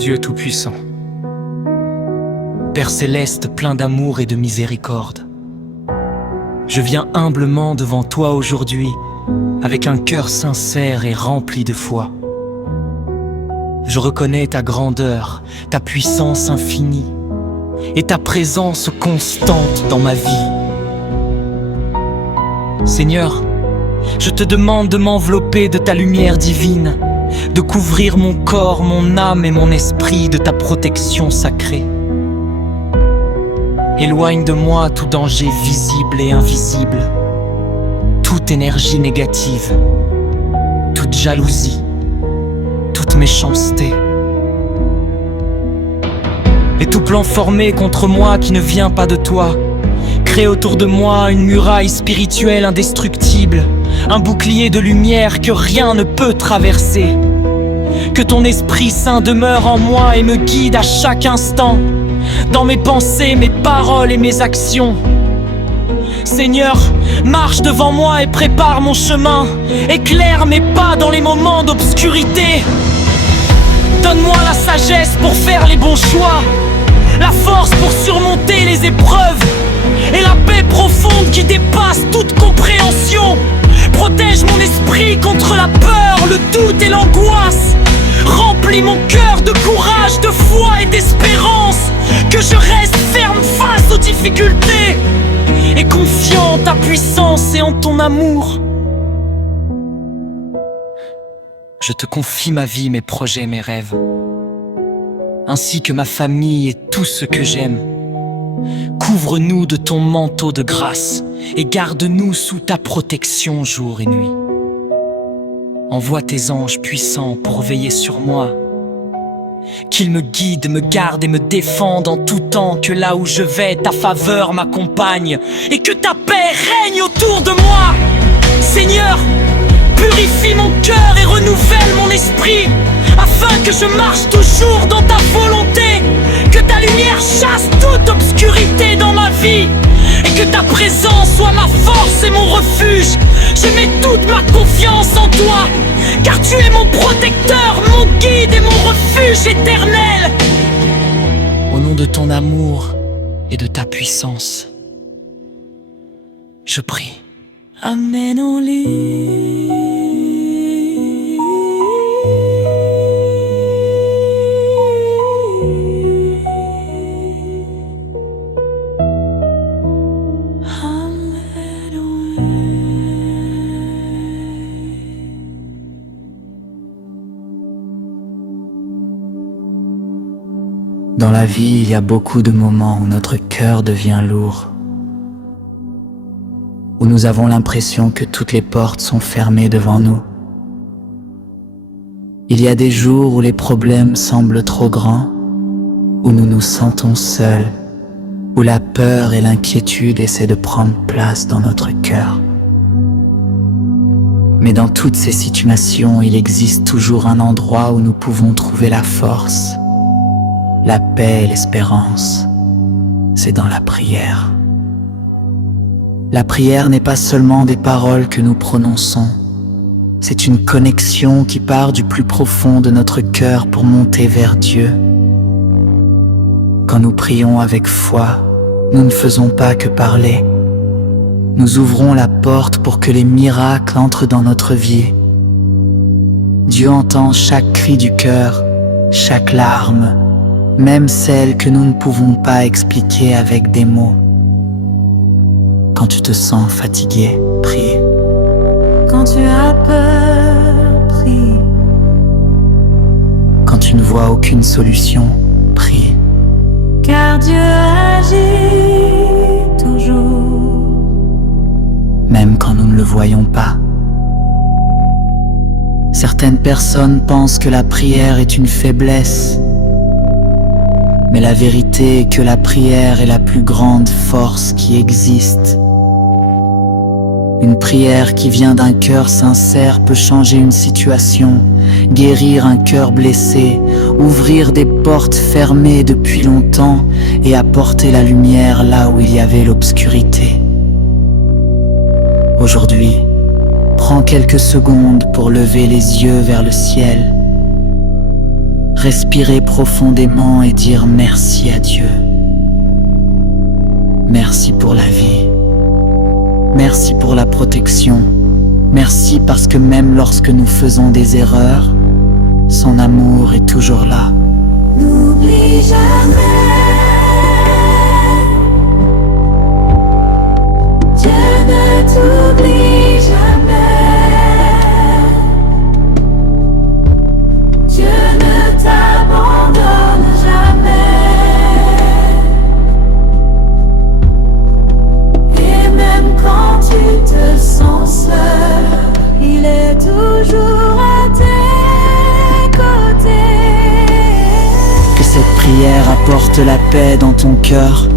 Dieu Tout-Puissant, Père Céleste plein d'amour et de miséricorde, je viens humblement devant toi aujourd'hui avec un cœur sincère et rempli de foi. Je reconnais ta grandeur, ta puissance infinie et ta présence constante dans ma vie. Seigneur, je te demande de m'envelopper de ta lumière divine, de couvrir mon corps, mon âme et mon esprit de ta protection sacrée. Éloigne de moi tout danger visible et invisible, toute énergie négative, toute jalousie, toute méchanceté. Et tout plan formé contre moi qui ne vient pas de toi, crée autour de moi une muraille spirituelle indestructible, un bouclier de lumière que rien ne peut traverser. Que ton Esprit Saint demeure en moi et me guide à chaque instant, dans mes pensées, mes paroles et mes actions. Seigneur, marche devant moi et prépare mon chemin, éclaire mes pas dans les moments d'obscurité. Donne-moi la sagesse pour faire les bons choix, la force pour surmonter les épreuves et la paix profonde qui dépasse toute compréhension. Protège mon esprit contre la peur, le doute et l'angoisse. Remplis mon cœur de courage, de foi et d'espérance. Que je reste ferme face aux difficultés et confiant en ta puissance et en ton amour. Je te confie ma vie, mes projets, mes rêves, ainsi que ma famille et tout ce que j'aime. Couvre-nous de ton manteau de grâce et garde-nous sous ta protection jour et nuit. Envoie tes anges puissants pour veiller sur moi, qu'ils me guident, me gardent et me défendent en tout temps. Que là où je vais, ta faveur m'accompagne et que ta paix règne autour de moi. Seigneur, purifie mon cœur et renouvelle mon esprit, afin que je marche toujours dans ta volonté. Que ta lumière chasse toute obscurité dans ma vie et que ta présence soit ma force et mon refuge. Je mets toute ma confiance en toi, car tu es mon protecteur, mon guide et mon refuge éternel. Au nom de ton amour et de ta puissance, je prie. Amen. Dans la vie, il y a beaucoup de moments où notre cœur devient lourd, où nous avons l'impression que toutes les portes sont fermées devant nous. Il y a des jours où les problèmes semblent trop grands, où nous nous sentons seuls, où la peur et l'inquiétude essaient de prendre place dans notre cœur. Mais dans toutes ces situations, il existe toujours un endroit où nous pouvons trouver la force, la paix et l'espérance. C'est dans la prière. La prière n'est pas seulement des paroles que nous prononçons, c'est une connexion qui part du plus profond de notre cœur pour monter vers Dieu. Quand nous prions avec foi, nous ne faisons pas que parler. Nous ouvrons la porte pour que les miracles entrent dans notre vie. Dieu entend chaque cri du cœur, chaque larme, même celles que nous ne pouvons pas expliquer avec des mots. Quand tu te sens fatigué, prie. Quand tu as peur, prie. Quand tu ne vois aucune solution, prie. Car Dieu agit toujours, même quand nous ne le voyons pas. Certaines personnes pensent que la prière est une faiblesse, mais la vérité est que la prière est la plus grande force qui existe. Une prière qui vient d'un cœur sincère peut changer une situation, guérir un cœur blessé, ouvrir des portes fermées depuis longtemps et apporter la lumière là où il y avait l'obscurité. Aujourd'hui, prends quelques secondes pour lever les yeux vers le ciel. respirer profondément et dire merci à Dieu. Merci pour la vie. Merci pour la protection. Merci parce que même lorsque nous faisons des erreurs, son amour est toujours là. N'oublie jamais, Dieu ne t'oublie jamais, Dieu ne t'abandonne jamais, et même quand tu te sens seul, il est toujours à tes côtés. Que cette prière apporte la paix dans ton cœur,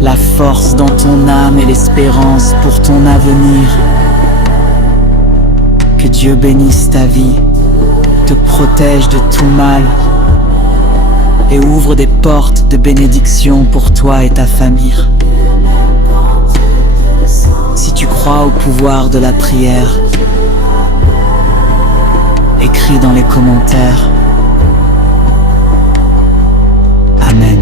la force dans ton âme et l'espérance pour ton avenir. Que Dieu bénisse ta vie, te protège de tout mal et ouvre des portes de bénédiction pour toi et ta famille. Si tu crois au pouvoir de la prière, écris dans les commentaires. Amen.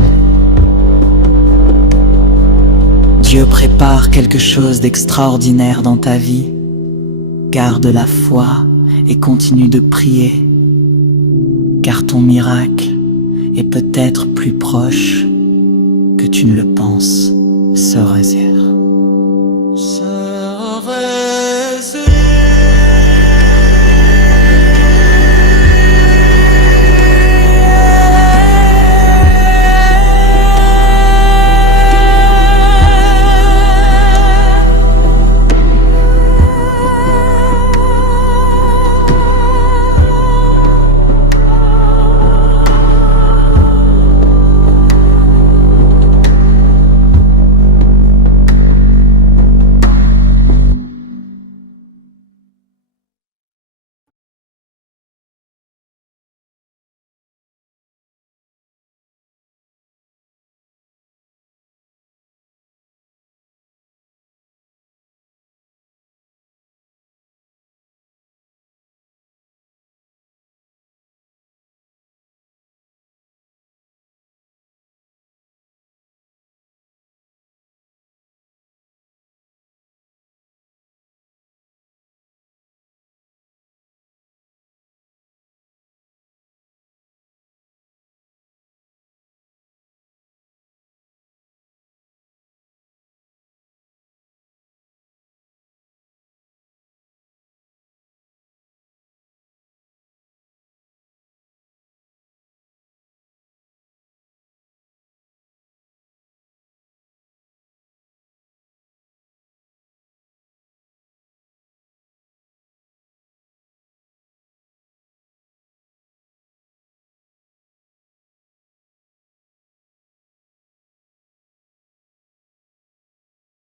Dieu prépare quelque chose d'extraordinaire dans ta vie. Garde la foi et continue de prier, car ton miracle est peut-être plus proche que tu ne le penses. Sœur Aziel.